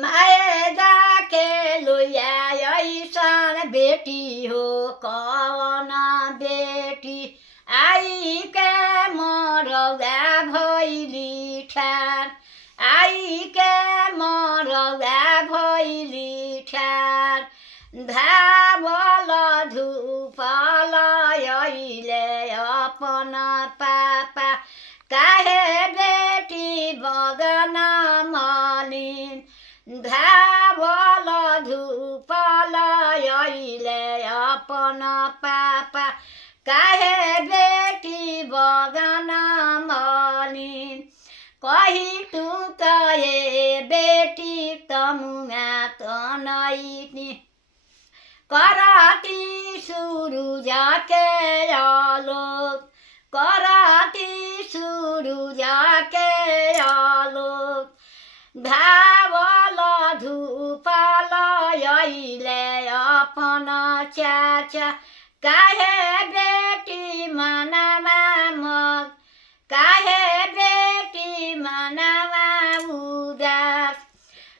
माए जाके लुया ऐसन बेटी हो कौन बेटी आई के मरौदा भैली ठार आई के मरौदा भैली ठार धावल धूपल अइले अपन पापा काहे बेटी बगन मलिन धावल धूपल अइले अपन पापा काहे बेटी बगन मलिन कही तू कहे बेटी तमुआ तनैनी कराती सूरज के आलोक कराती सूरज के आलोक धावल धूपल अइले अपन चाचा काहे बेटी मनवा मग काहे बेटी मनवा उदास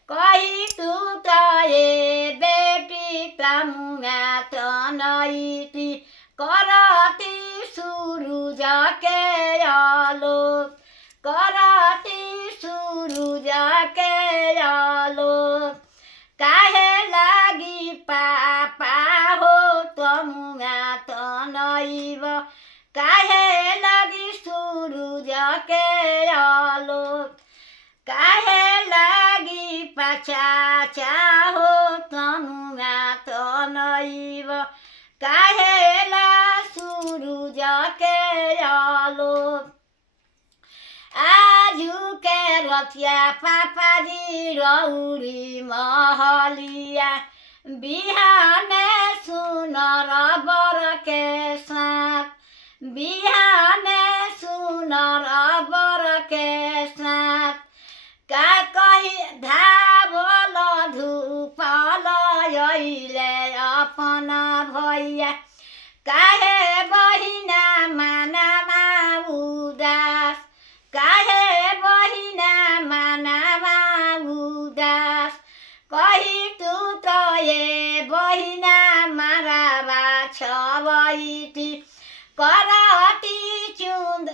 कही तू कहे बेटी तमुआ तनैती कराती सूरज के आलोक कराती सूरज के आलोक काहे लागी पापा हो तमुआ तनैब काहे लागी सूरज के आलोक काहे लागी पचाचा हो तमुआ तनैब काहे ला सूरज के आलोक आजु के रथिया पापाजी रौरी महलिया बिहान सुनर बर के साथ बिहान सुनर बर के साथ का कही धावल धूपल अइले अपन भैया काहे बहिना मनवा उदास काहे बहिना मनवा उदास कही तू त ए बहिना मारावा छबैती कराती चुन्द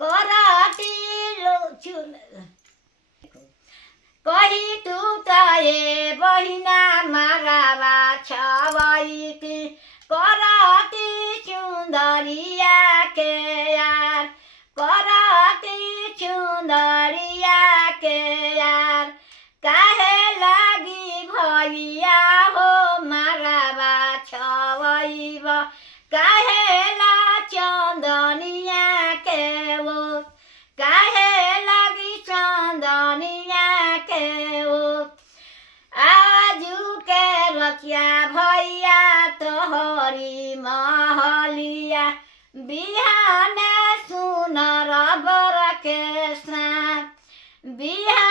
कराती चुन्द कही तू त ए बहिना मारावा छबैती कराती चुन्दरिया के यार कराती चुन्दरिया के यार काहे लागी भैया हो मारावा छबैब काहे ला चन्दनिया के वो काहे लागी चन्दनिया के वो आजु के रखिया भैया तोहरी महलिया बिहान सुनर बर के साथ बिहान